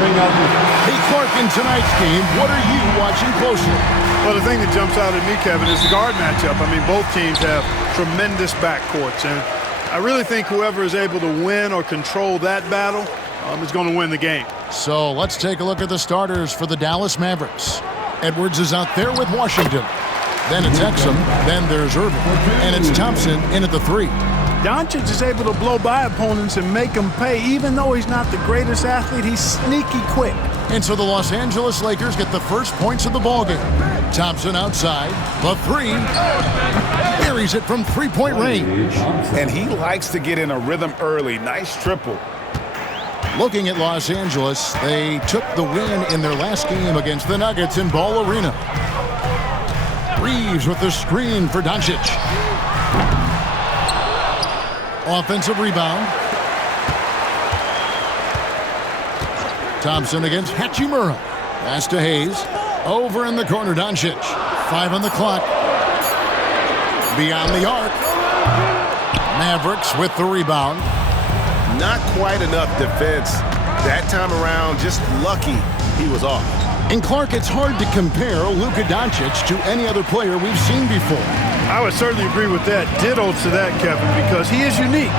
bring out the... Hey, Clark, in tonight's game, what are you watching closely? Well, the thing that jumps out at me, Kevin, is the guard matchup. I mean, both teams have tremendous backcourts, and I really think whoever is able to win or control that battle is going to win the game. So let's take a look at the starters for the Dallas Mavericks. Edwards is out there with Washington. Then it's Exum, then there's Irving, and it's Thompson in at the 3. Doncic is able to blow by opponents and make them pay. Even though he's not the greatest athlete, he's sneaky quick. And so the Los Angeles Lakers get the first points of the ballgame. Thompson outside, the 3. Buries it from three-point range. And he likes to get in a rhythm early. Nice triple. Looking at Los Angeles, they took the win in their last game against the Nuggets in Ball Arena. Reeves with the screen for Doncic. Offensive rebound. Thompson against Hachimura. Pass to Hayes. Over in the corner, Doncic. 5 on the clock. Beyond the arc. Mavericks with the rebound. Not quite enough defense. That time around, just lucky he was off. And Clark, it's hard to compare Luka Doncic to any other player we've seen before. I would certainly agree with that. Ditto to that, Kevin, because he is unique.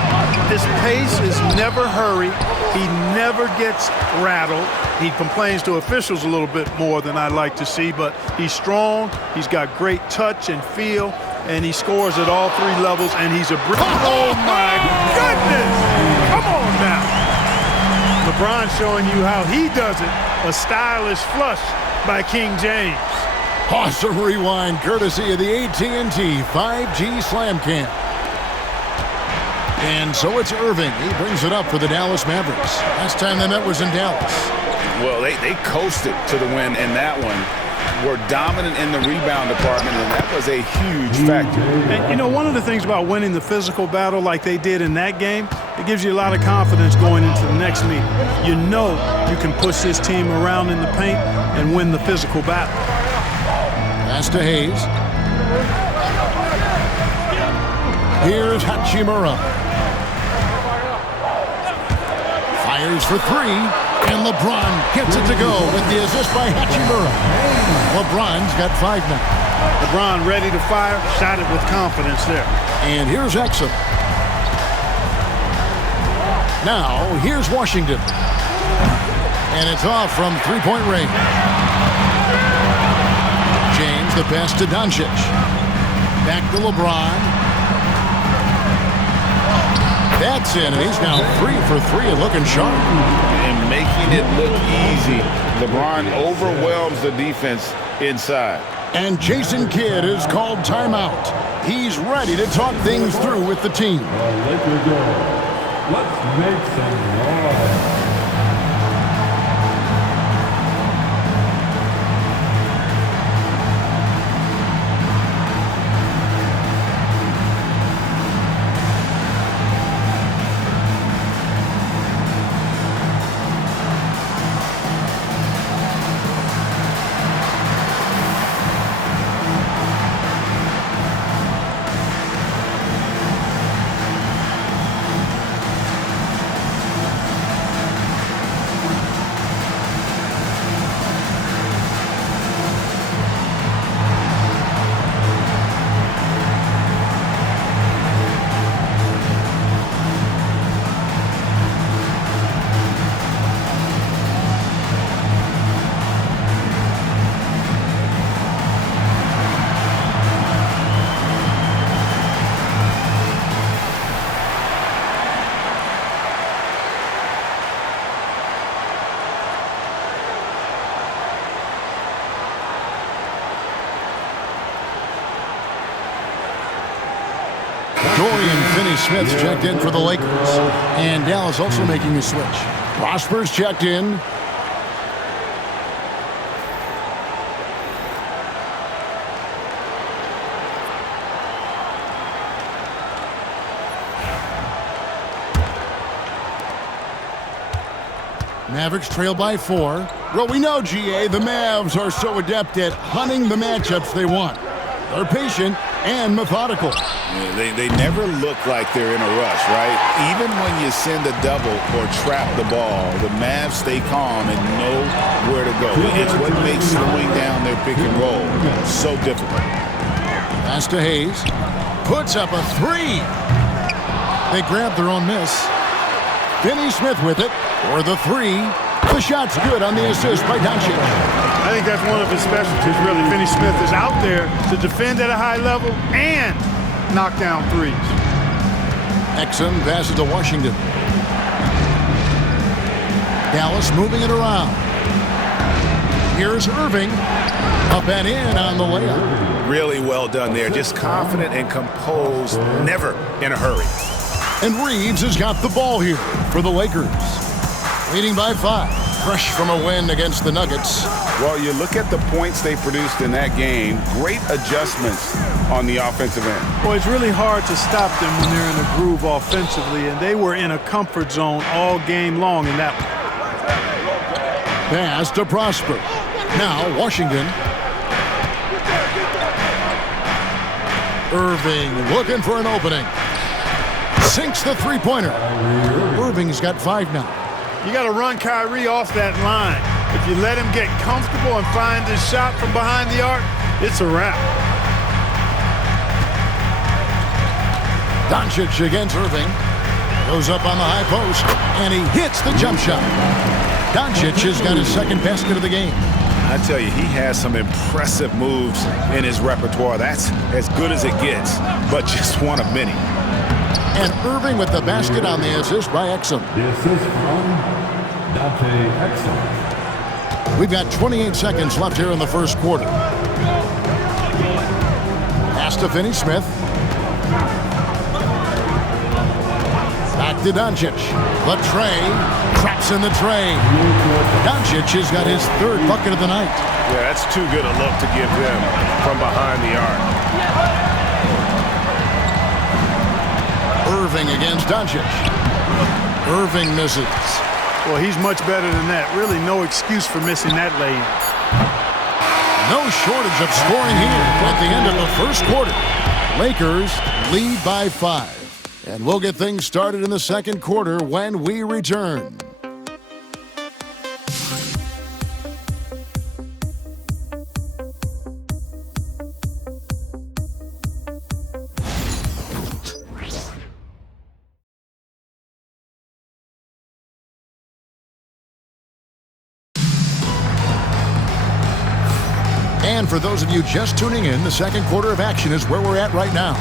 His pace is never hurried. He never gets rattled. He complains to officials a little bit more than I'd like to see, but he's strong. He's got great touch and feel, and he scores at all 3 levels, and he's a... Oh, my goodness! Come on now. LeBron showing you how he does it. A stylish flush by King James. Awesome rewind courtesy of the AT&T 5G Slam Cam. And so it's Irving. He brings it up for the Dallas Mavericks. Last time they met was in Dallas. Well, they coasted to the win in that one. Were dominant in the rebound department, and that was a huge factor. And, you know, one of the things about winning the physical battle like they did in that game, it gives you a lot of confidence going into the next meeting. You know you can push this team around in the paint and win the physical battle. Pass to Hayes. Here's Hachimura. Fires for 3. And LeBron gets it to go with the assist by Hachimura. LeBron's got 5 now. LeBron ready to fire, shot it with confidence there. And here's Exum. Now, here's Washington. And it's off from three-point range. James, the pass to Doncic. Back to LeBron. That's in, and he's now 3 for 3 and looking sharp. And making it look easy. LeBron overwhelms the defense inside. And Jason Kidd is called timeout. He's ready to talk things through with the team. Lakers go. Let's make some noise. Smith's checked in for the Lakers. And Dallas also making a switch. Prosper's checked in. Mavericks trail by 4. Well, we know, GA, the Mavs are so adept at hunting the matchups they want. They're patient and methodical. Yeah, they never look like they're in a rush, right? Even when you send a double or trap the ball, the Mavs stay calm and know where to go. It's what makes slowing down their pick and roll so difficult. Pass to Hayes. Puts up a three. They grab their own miss. Finney Smith with it for the three. The shot's good on the assist by Doncic. I think that's one of his specialties, really. Finney Smith is out there to defend at a high level and knock down threes. Exum passes to Washington. Dallas moving it around. Here's Irving. Up and in on the layup. Really well done there. Just confident and composed, never in a hurry. And Reeves has got the ball here for the Lakers. Leading by 5. Fresh from a win against the Nuggets. Well, you look at the points they produced in that game. Great adjustments on the offensive end. Well, it's really hard to stop them when they're in a groove offensively, and they were in a comfort zone all game long in that one. Pass to Prosper. Now Washington. Irving looking for an opening. Sinks the three-pointer. Irving's got 5 now. You got to run Kyrie off that line. If you let him get comfortable and find his shot from behind the arc, it's a wrap. Doncic against Irving. Goes up on the high post, and he hits the jump shot. Doncic has got his second basket of the game. I tell you, he has some impressive moves in his repertoire. That's as good as it gets, but just one of many. And Irving with the basket on the assist by Exum. The assist from Dante Exum. We've got 28 seconds left here in the first quarter. Pass to Finney Smith. Back to Doncic. The tray. Traps in the tray. Doncic has got his 3rd bucket of the night. Yeah, that's too good a look to give them from behind the arc. Irving against Doncic. Irving misses. Well, he's much better than that. Really no excuse for missing that lane. No shortage of scoring here at the end of the first quarter. Lakers lead by 5. And we'll get things started in the second quarter when we return. And for those of you just tuning in, the second quarter of action is where we're at right now.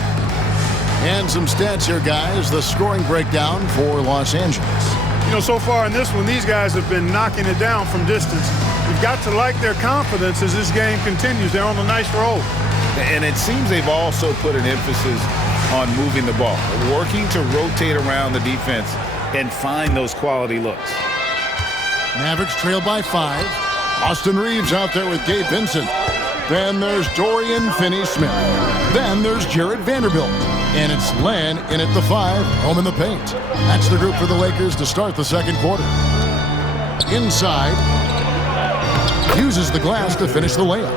And some stats here, guys. The scoring breakdown for Los Angeles. You know, so far in this one, these guys have been knocking it down from distance. You've got to like their confidence as this game continues. They're on a nice roll. And it seems they've also put an emphasis on moving the ball, working to rotate around the defense and find those quality looks. Mavericks trail by 5. Austin Reeves out there with Gabe Vincent. Then there's Dorian Finney-Smith. Then there's Jared Vanderbilt. And it's Len in at the 5, home in the paint. That's the group for the Lakers to start the second quarter. Inside. Uses the glass to finish the layup.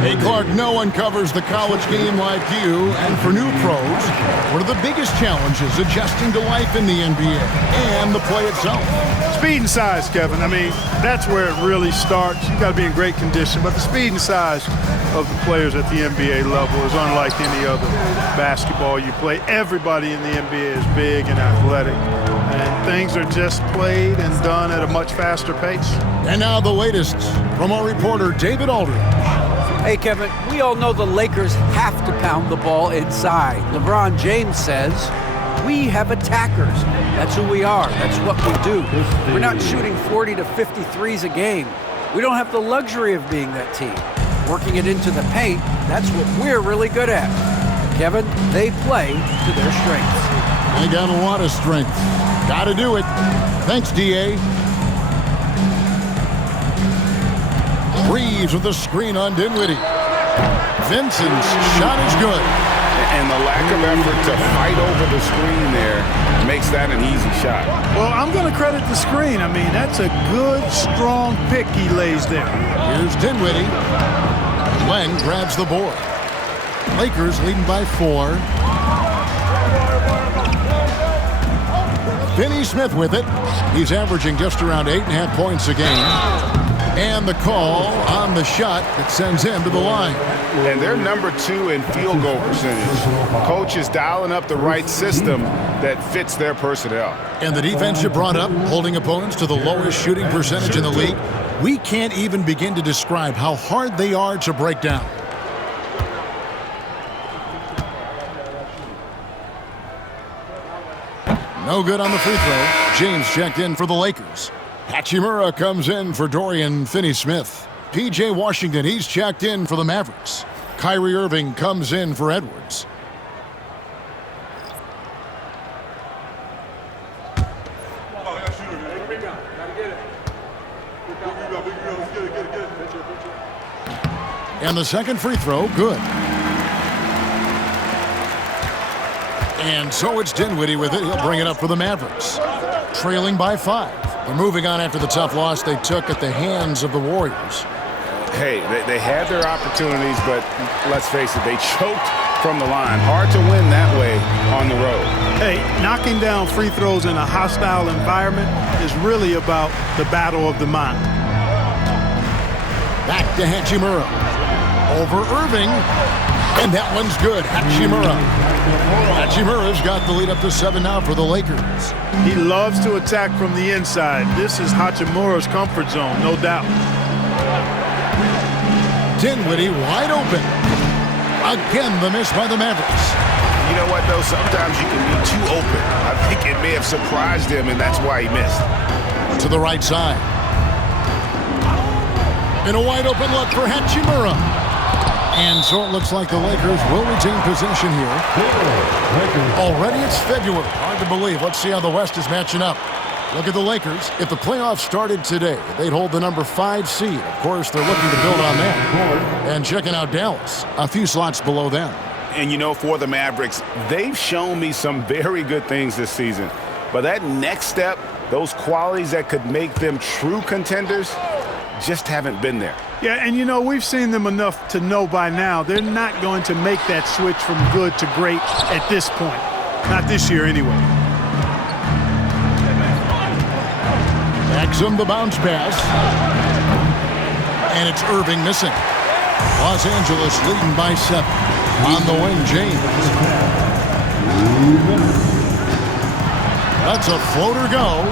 Hey, Clark, no one covers the college game like you. And for new pros, one of the biggest challenges adjusting to life in the NBA and the play itself. Speed and size, Kevin. I mean, that's where it really starts. You've got to be in great condition. But the speed and size of the players at the NBA level is unlike any other basketball you play. Everybody in the NBA is big and athletic. And things are just played and done at a much faster pace. And now the latest from our reporter, David Aldridge. Hey, Kevin, we all know the Lakers have to pound the ball inside. LeBron James says, we have attackers. That's who we are. That's what we do. We're not shooting 40 to 50 threes a game. We don't have the luxury of being that team. Working it into the paint, that's what we're really good at. Kevin, they play to their strengths. They got a lot of strength. Got to do it. Thanks, D.A. Reeves with the screen on Dinwiddie. Vincent's shot is good. And the lack of effort to fight over the screen there makes that an easy shot. Well, I'm going to credit the screen. I mean, that's a good, strong pick he lays there. Here's Dinwiddie. Len grabs the board. Lakers leading by 4. Finney Smith with it. He's averaging just around 8.5 points a game. And the call on the shot that sends him to the line. And they're number 2 in field goal percentage. Coach is dialing up the right system that fits their personnel. And the defense you brought up, holding opponents to the lowest shooting percentage in the league. We can't even begin to describe how hard they are to break down. No good on the free throw. James checked in for the Lakers. Hachimura comes in for Dorian Finney-Smith. P.J. Washington, he's checked in for the Mavericks. Kyrie Irving comes in for Edwards. And the second free throw, good. And so it's Dinwiddie with it. He'll bring it up for the Mavericks. Trailing by 5. They're moving on after the tough loss they took at the hands of the Warriors. Hey, they had their opportunities, but let's face it, they choked from the line. Hard to win that way on the road. Hey, knocking down free throws in a hostile environment is really about the battle of the mind. Back to Hachimura. Over Irving. And that one's good. Hachimura's got the lead up to 7 now for the Lakers. He loves to attack from the inside. This is Hachimura's comfort zone, no doubt. Dinwiddie wide open. Again, the miss by the Mavericks. You know what, though? Sometimes you can be too open. I think it may have surprised him, and that's why he missed. To the right side. And a wide open look for Hachimura. And so it looks like the Lakers will retain possession here. Already it's February. Hard to believe. Let's see how the West is matching up. Look at the Lakers. If the playoffs started today, they'd hold the number 5 seed. Of course, they're looking to build on that. And checking out Dallas, a few slots below them. And, you know, for the Mavericks, they've shown me some very good things this season. But that next step, those qualities that could make them true contenders, just haven't been there. Yeah, and you know, we've seen them enough to know by now they're not going to make that switch from good to great at this point. Not this year anyway. Exum the bounce pass. And it's Irving missing. Los Angeles leading by 7. On the wing, James. That's a floater go.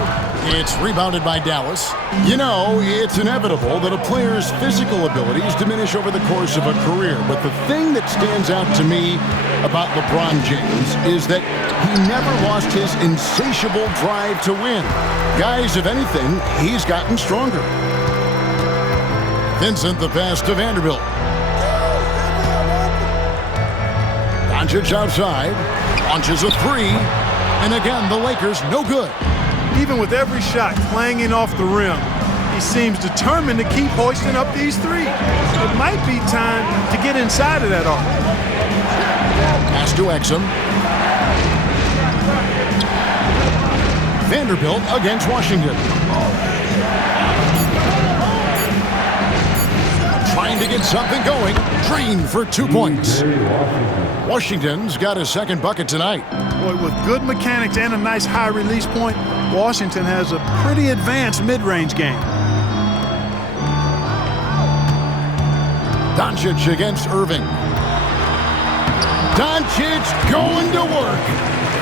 It's rebounded by Dallas. You know, it's inevitable that a player's physical abilities diminish over the course of a career. But the thing that stands out to me about LeBron James is that he never lost his insatiable drive to win. Guys, if anything, he's gotten stronger. Vincent the pass to Vanderbilt. Doncic outside. Launches a 3. And again, the Lakers no good. Even with every shot clanging off the rim, he seems determined to keep hoisting up these threes. It might be time to get inside of that arc. Pass to Exum. Vanderbilt against Washington. Trying to get something going. Drain for 2 points. Washington's got his second bucket tonight. Boy, with good mechanics and a nice high release point, Washington has a pretty advanced mid-range game. Doncic against Irving. Doncic going to work.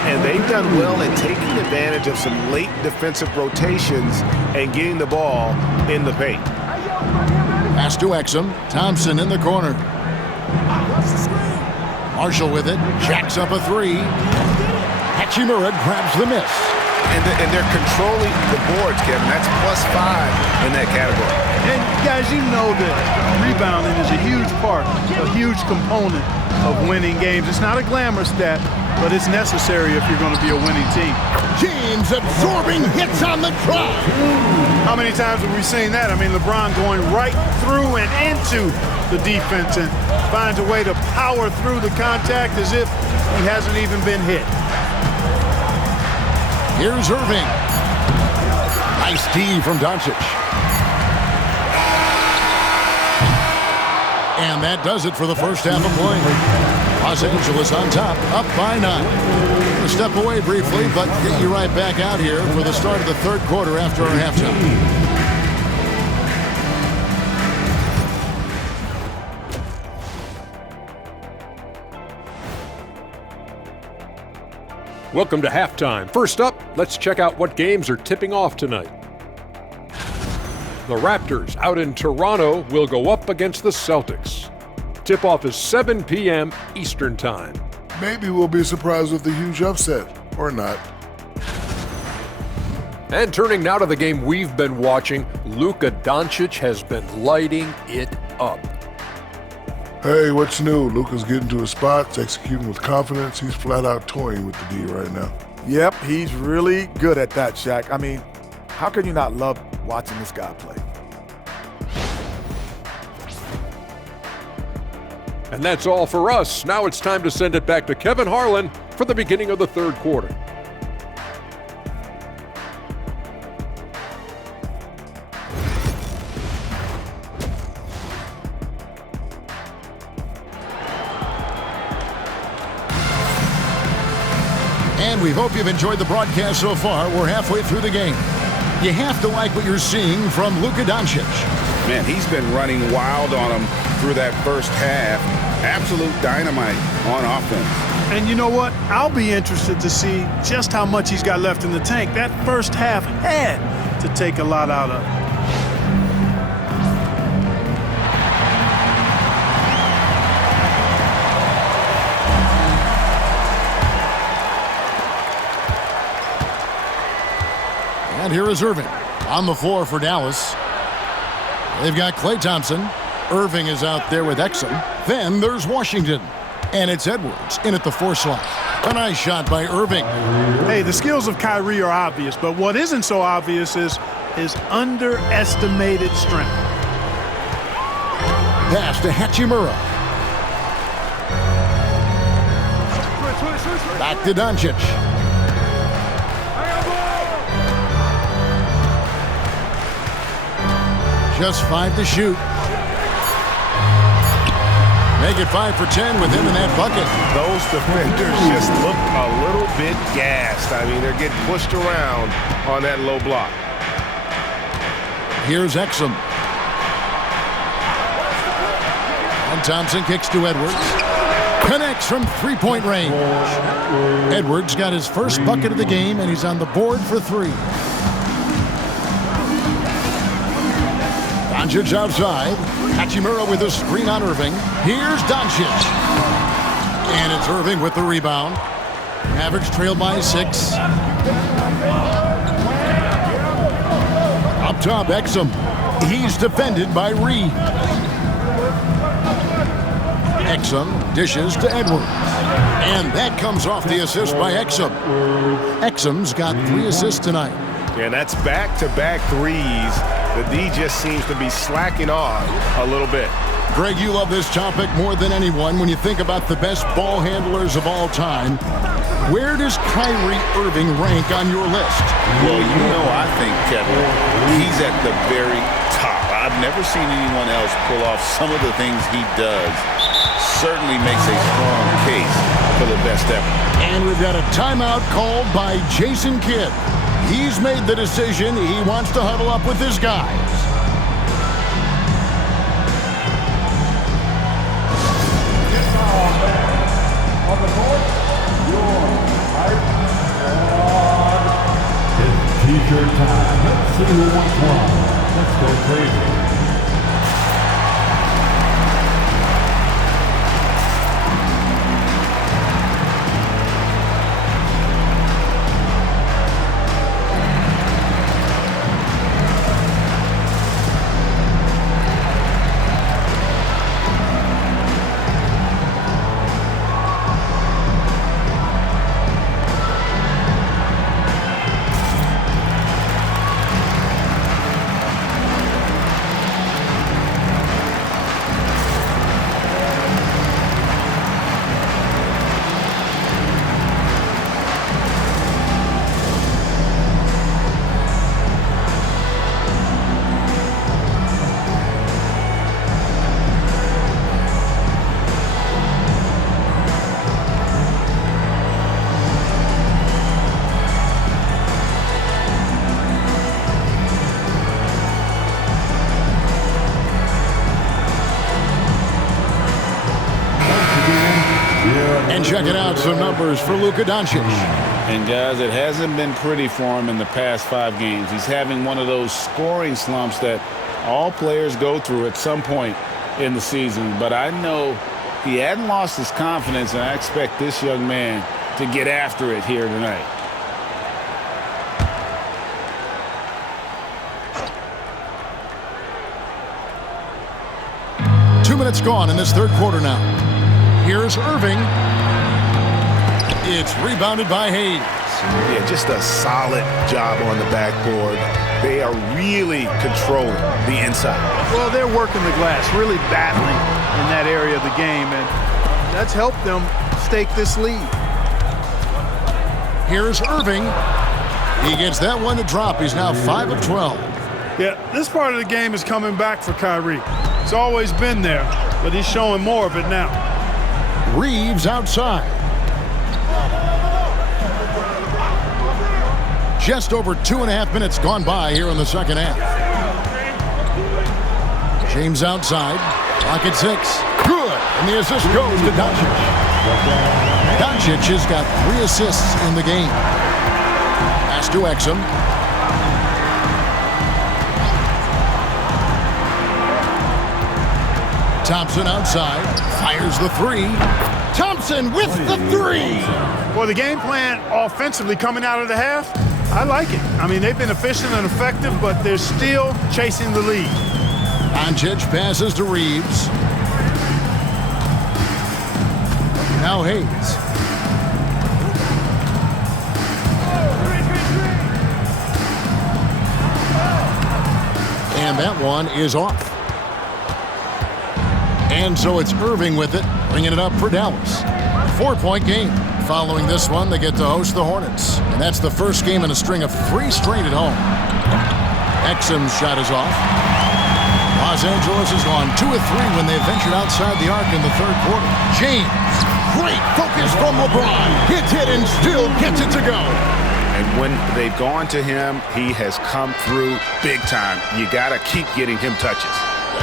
And they've done well at taking advantage of some late defensive rotations and getting the ball in the paint. Pass to Exum. Thompson in the corner. Marshall with it. Jacks up a 3. Hachimura grabs the miss. And they're controlling the boards, Kevin. That's +5 in that category. And guys, you know that rebounding is a huge part, a huge component of winning games. It's not a glamour stat, but it's necessary if you're going to be a winning team. James absorbing hits on the drive. How many times have we seen that? I mean, LeBron going right through and into the defense and finds a way to power through the contact as if he hasn't even been hit. Here's Irving. Nice D from Doncic. And that does it for the first half of play. Los Angeles on top, up by 9. We'll step away briefly, but get you right back out here for the start of the third quarter after our halftime. Welcome to halftime. First up, let's check out what games are tipping off tonight. The Raptors out in Toronto will go up against the Celtics. Tip-off is 7 p.m. Eastern Time. Maybe we'll be surprised with a huge upset, or not. And turning now to the game we've been watching, Luka Doncic has been lighting it up. Hey, what's new? Luka's getting to his spots, executing with confidence. He's flat out toying with the D right now. Yep, he's really good at that, Shaq. I mean, how can you not love watching this guy play? And that's all for us. Now it's time to send it back to Kevin Harlan for the beginning of the third quarter. And we hope you've enjoyed the broadcast so far. We're halfway through the game. You have to like what you're seeing from Luka Doncic. Man, he's been running wild on him through that first half. Absolute dynamite on offense. And you know what? I'll be interested to see just how much he's got left in the tank. That first half had to take a lot out of him. And here is Irving on the floor for Dallas. They've got Klay Thompson. Irving is out there with Exum. Then there's Washington. And it's Edwards in at the 4 slot. A nice shot by Irving. Hey, the skills of Kyrie are obvious, but what isn't so obvious is his underestimated strength. Pass to Hachimura. Back to Doncic. Just 5 to shoot. Make it 5 for 10 with him in that bucket. Those defenders just look a little bit gassed. I mean, they're getting pushed around on that low block. Here's Exum. And Thompson kicks to Edwards. Connects from three-point range. Edwards got his first bucket of the game, and he's on the board for 3. Doncic outside. Hachimura with a screen on Irving. Here's Doncic. And it's Irving with the rebound. Mavericks trail by 6. Up top, Exum. He's defended by Reed. Exum dishes to Edwards. And that comes off the assist by Exum. Exum's got 3 assists tonight. And that's back-to-back threes. The D just seems to be slacking off a little bit. Greg, you love this topic more than anyone. When you think about the best ball handlers of all time, where does Kyrie Irving rank on your list? Well, you know, I think, Kevin, he's at the very top. I've never seen anyone else pull off some of the things he does. Certainly makes a strong case for the best ever. And we've got a timeout called by Jason Kidd. He's made the decision. He wants to huddle up with his guys. On the court, your It's t-shirt time. Let's see who wants one. Let's go crazy. Checking out some numbers for Luka Doncic. And guys, it hasn't been pretty for him in the past 5 games. He's having one of those scoring slumps that all players go through at some point in the season. But I know he hadn't lost his confidence, and I expect this young man to get after it here tonight. Two minutes gone in this third quarter now. Here's Irving. It's rebounded by Hayes. Yeah, just a solid job on the backboard. They are really controlling the inside. Well, they're working the glass, really battling in that area of the game, and that's helped them stake this lead. Here's Irving. He gets that one to drop. He's now 5 of 12. Yeah, this part of the game is coming back for Kyrie. It's always been there, but he's showing more of it now. Reeves outside. Just over 2.5 minutes gone by here in the second half. James outside. Clock at 6. Good. And the assist goes to Doncic. Doncic has got 3 assists in the game. Pass to Exum. Thompson outside. Fires the 3. Thompson with the 3. Well, the game plan offensively coming out of the half, I like it. I mean, they've been efficient and effective, but they're still chasing the lead. Doncic passes to Reeves. Now Hayes. And that one is off. And so it's Irving with it, bringing it up for Dallas. 4-point game. Following this one, they get to host the Hornets. And that's the first game in a string of 3 straight at home. Exum's shot is off. Los Angeles has gone 2 of 3 when they ventured outside the arc in the third quarter. James, great focus from LeBron. Hits it and still gets it to go. And when they've gone to him, he has come through big time. You got to keep getting him touches.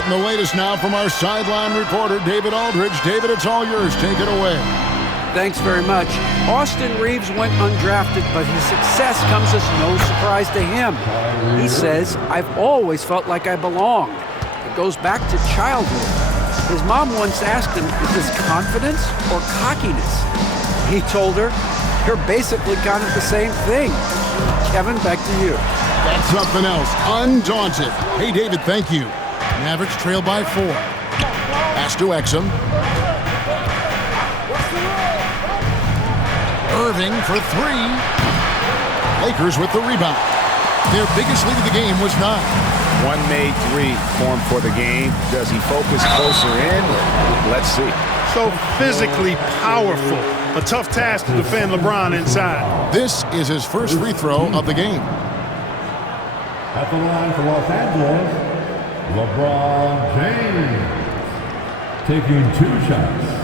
And the latest now from our sideline reporter, David Aldridge. David, it's all yours. Take it away. Thanks very much. Austin Reeves went undrafted, but his success comes as no surprise to him. He says, "I've always felt like I belonged." It goes back to childhood. His mom once asked him, "Is this confidence or cockiness?" He told her, "You're basically kind of the same thing." Kevin, back to you. That's something else. Undaunted. Hey, David, thank you. Mavericks trail by 4. Pass to Exum. Irving for 3. Lakers with the rebound. Their biggest lead of the game was 9. One made 3 form for the game. Does he focus closer in? Let's see. So physically powerful. A tough task to defend LeBron inside. This is his first free throw of the game. At the line for Los Angeles, LeBron James. Taking 2 shots.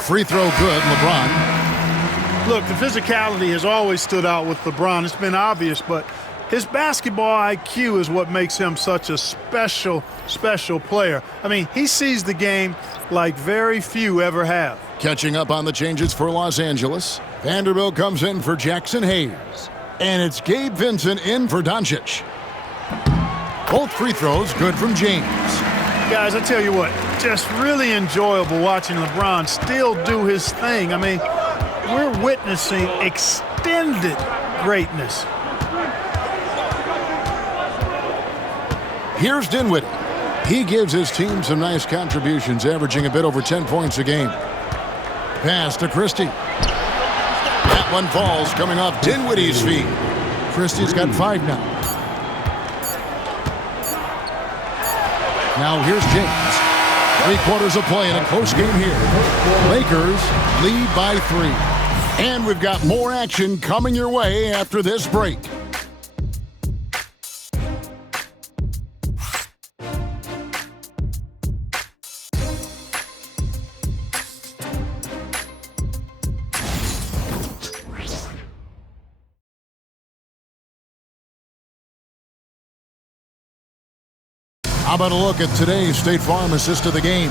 Free throw good, LeBron. Look, the physicality has always stood out with LeBron. It's been obvious, but his basketball IQ is what makes him such a special player. I mean, he sees the game like very few ever have. Catching up on the changes for Los Angeles. Vanderbilt comes in for Jackson Hayes. And it's Gabe Vincent in for Doncic. Both free throws good from James. Guys, I tell you what, just really enjoyable watching LeBron still do his thing. I mean, we're witnessing extended greatness. Here's Dinwiddie. He gives his team some nice contributions, averaging a bit over 10 points a game. Pass to Christie. That one falls, coming off Dinwiddie's feet. Christie's got 5 now. Now here's James. 3 quarters of play in a close game here. Lakers lead by 3. And we've got more action coming your way after this break. How about a look at today's State Farm assist of the game?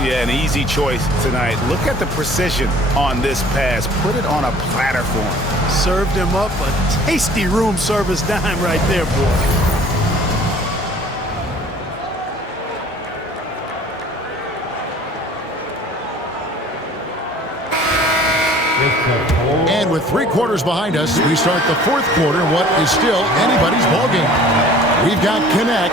Yeah, an easy choice tonight. Look at the precision on this pass. Put it on a platter for him. Served him up a tasty room service dime right there, boy. And with 3 quarters behind us, we start the 4th quarter in what is still anybody's ballgame. We've got Connect,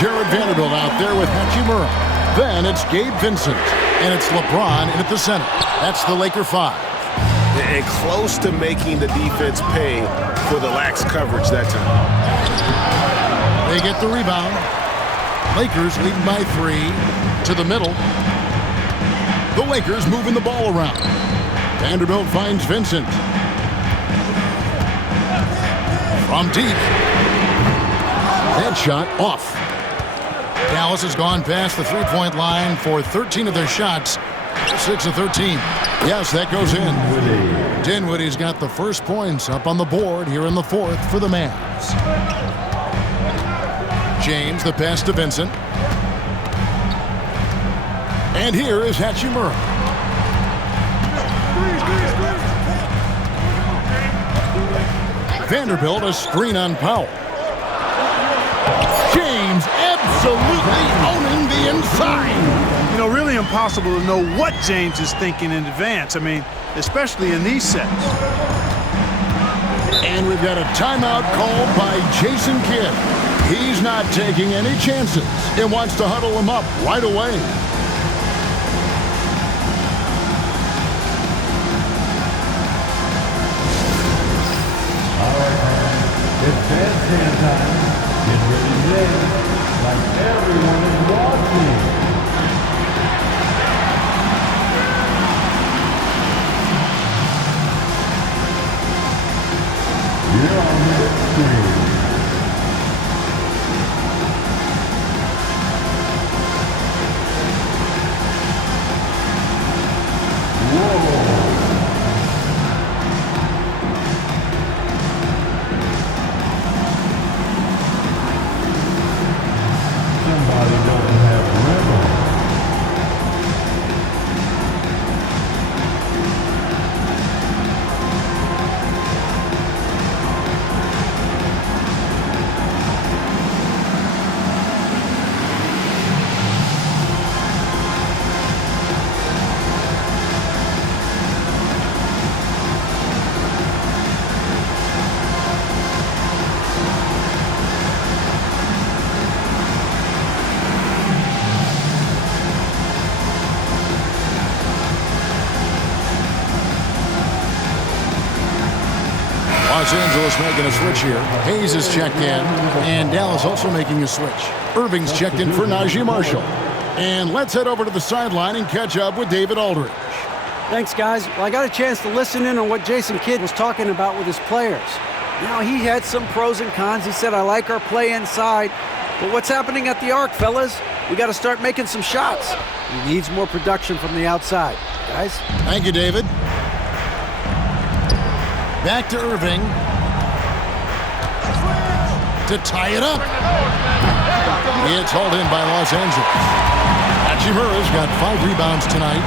Jared Vanderbilt out there with Hachimura. Then it's Gabe Vincent, and it's LeBron in at the center. That's the Laker 5. And close to making the defense pay for the lax coverage that time. They get the rebound. Lakers leading by 3 to the middle. The Lakers moving the ball around. Vanderbilt finds Vincent. From deep. Headshot off. Dallas has gone past the three-point line for 13 of their shots. 6 of 13. Yes, that goes in. Dinwiddie's got the first points up on the board here in the 4th for the Mavs. James, the pass to Vincent. And here is Hachimura. Vanderbilt, a screen on Powell. James absolutely owning the inside. You know, really impossible to know what James is thinking in advance. I mean, especially in these sets. And we've got a timeout called by Jason Kidd. He's not taking any chances and wants to huddle him up right away. It's bandstand time. Get ready to dance like everyone is watching. You're on the screen. Whoa. Los Angeles making a switch here. Hayes is checked in, and Dallas also making a switch. Irving's checked in for Najee Marshall. And let's head over to the sideline and catch up with David Aldridge. Thanks, guys. Well, I got a chance to listen in on what Jason Kidd was talking about with his players. You know, he had some pros and cons. He said, I like our play inside. But what's happening at the arc, fellas? We got to start making some shots. He needs more production from the outside. Guys? Thank you, David. Back to Irving. To tie it up. It's hauled in by Los Angeles. Hachimura's got 5 rebounds tonight.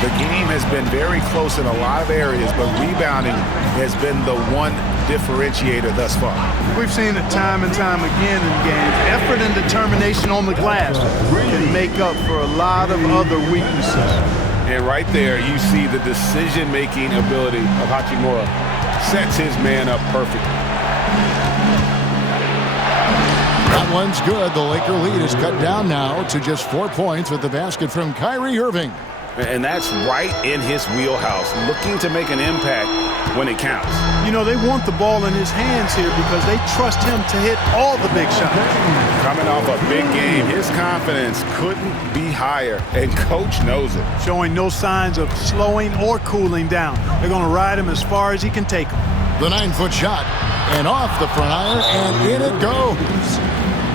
The game has been very close in a lot of areas, but rebounding has been the one differentiator thus far. We've seen it time and time again in games. Effort and determination on the glass can make up for a lot of other weaknesses. And right there, you see the decision-making ability of Hachimura. Sets his man up perfectly. That one's good. The Laker lead is cut down now to just 4 points with the basket from Kyrie Irving. And that's right in his wheelhouse, looking to make an impact when it counts. You know, they want the ball in his hands here because they trust him to hit all the big shots. Coming off a big game, his confidence couldn't be higher, and Coach knows it. Showing no signs of slowing or cooling down. They're going to ride him as far as he can take him. The 9-foot shot, and off the front iron, and in it goes.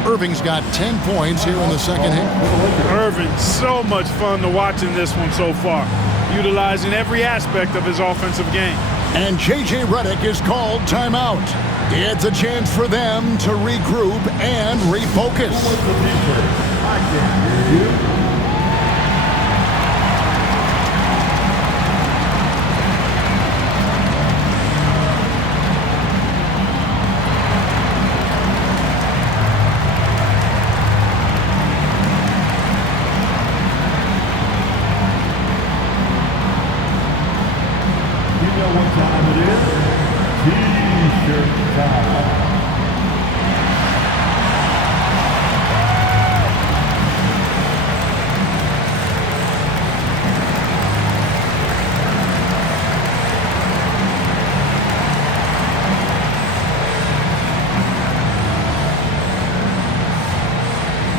Irving's got 10 points here in the second half. Irving, so much fun to watch in this one so far, utilizing every aspect of his offensive game. And J.J. Redick is called timeout. It's a chance for them to regroup and refocus. I can't hear you. You know what time it is? T-shirt time.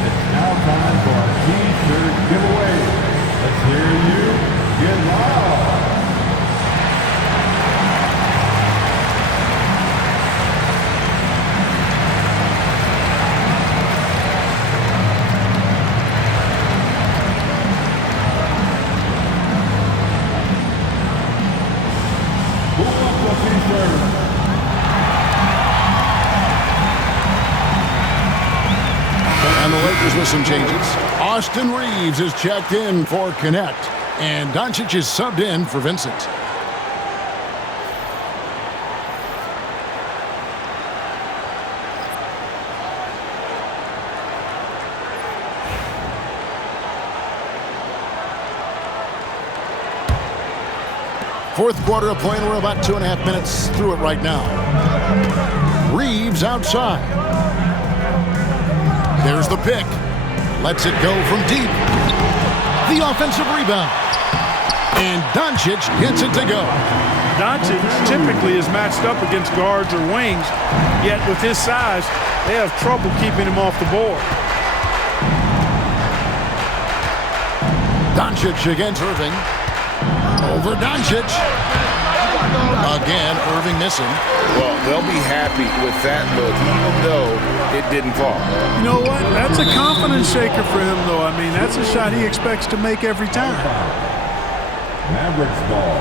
It's now time for our T-shirt giveaway. Let's hear you get loud. Who wants a T-shirt? And the Lakers with some changes. Austin Reeves is checked in for Connect. And Doncic is subbed in for Vincent. Fourth quarter of play, and we're about 2.5 minutes through it right now. Reeves outside. There's the pick. Lets it go from deep. The offensive rebound. And Doncic gets it to go. Doncic typically is matched up against guards or wings, yet with his size, they have trouble keeping him off the board. Doncic against Irving. Over Doncic. Again, Irving missing. Well, they'll be happy with that look, even though it didn't fall. You know what? That's a confidence shaker for him, though. I mean, that's a shot he expects to make every time. Mavericks ball.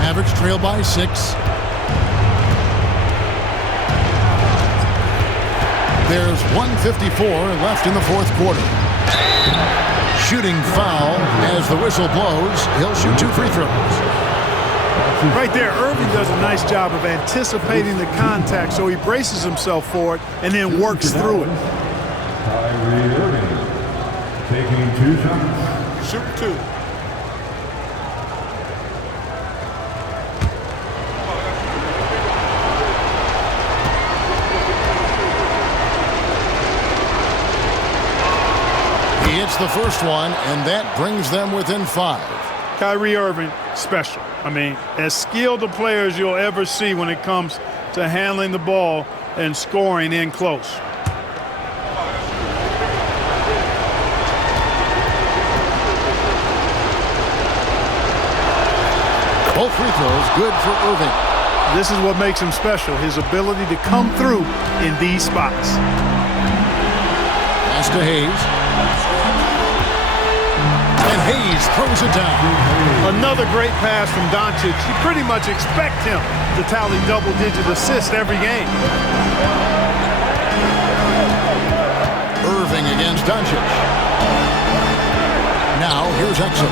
Mavericks trail by 6. There's 1:54 left in the fourth quarter. Shooting foul as the whistle blows. He'll shoot 2 free throws. Right there, Irving does a nice job of anticipating the contact, so he braces himself for it and then works through it. Kyrie Irving taking 2 shots. Shoot 2. He hits the first one, and that brings them within 5. Kyrie Irving, special. I mean, as skilled a player as you'll ever see when it comes to handling the ball and scoring in close. Both free throws good for Irving. This is what makes him special, his ability to come through in these spots. Pass to Hayes. And Hayes throws it down. Another great pass from Doncic. You pretty much expect him to tally double-digit assists every game. Irving against Doncic. Now here's Exum.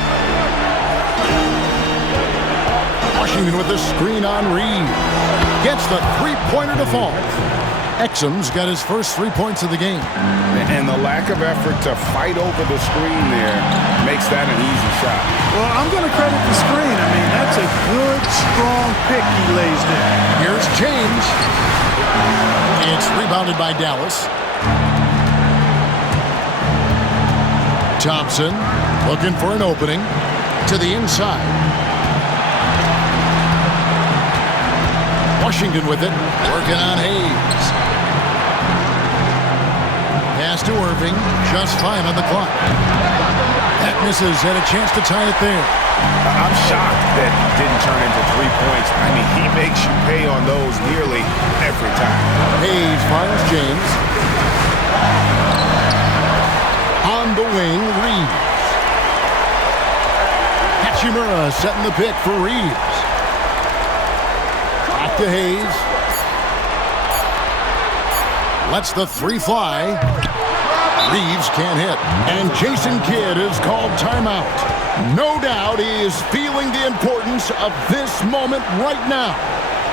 Washington with the screen on Reed. Gets the three-pointer to fall. Exum's got his first 3 points of the game. And the lack of effort to fight over the screen there makes that an easy shot. Well, I'm going to credit the screen. I mean, that's a good, strong pick he lays there. Here's James. It's rebounded by Dallas. Thompson looking for an opening to the inside. Washington with it, working on Hayes. Pass to Irving, just fine on the clock. That misses, had a chance to tie it there. I'm shocked that it didn't turn into 3 points. I mean, he makes you pay on those nearly every time. Hayes finds James. On the wing, Reeves. Hachimura setting the pick for Reeves. Back to Hayes. Lets the three fly. Reeves can't hit. And Jason Kidd is called timeout. No doubt he is feeling the importance of this moment right now.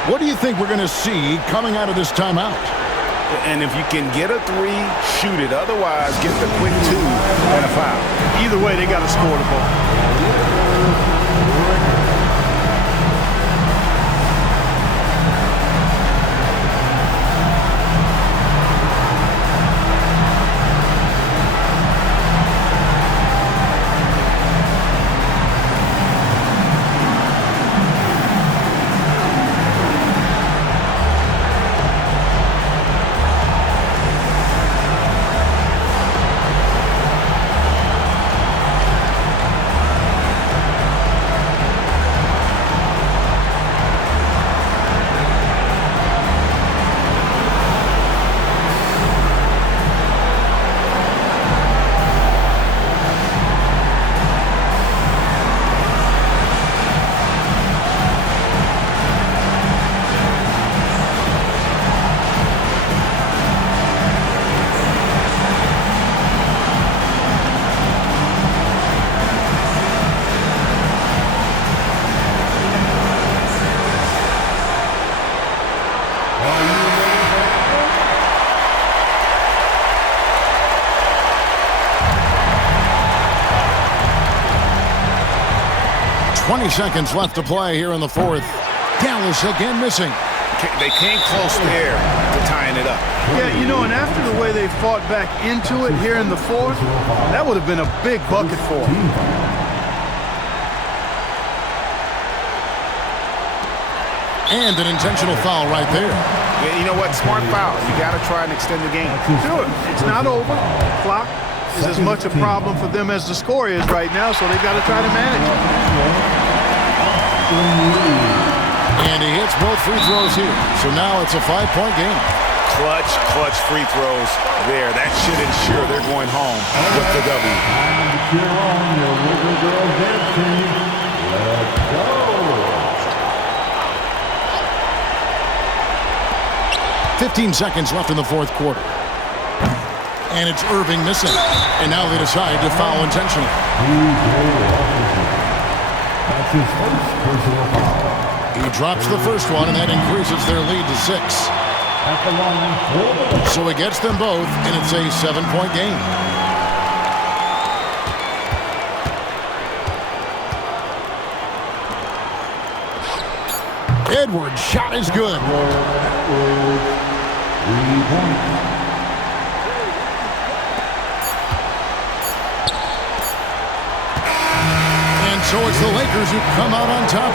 What do you think we're going to see coming out of this timeout? And if you can get a three, shoot it. Otherwise, get the quick two and a foul. Either way, they got to score the ball. Seconds left to play here in the fourth. Dallas again missing. They came close there to tying it up. Yeah, you know, and after the way they fought back into it here in the fourth, that would have been a big bucket for them. And an intentional foul right there. Yeah, you know what? Smart foul. You got to try and extend the game. Sure, it's not over. Clock is as much a problem for them as the score is right now, so they got to try to manage it. And he hits both free throws here. So now it's a 5-point game. Clutch free throws there. That should ensure they're going home with the W. And cheer on your River Girls dance team. Let's go. 15 seconds left in the fourth quarter. And it's Irving missing. And now they decide to foul intentionally. That's his first personal foul. He drops the first one, and that increases their lead to 6. At the line, So it gets them both, and it's a 7-point game. Edwards' shot is good. 3 points. So it's the Lakers who come out on top here.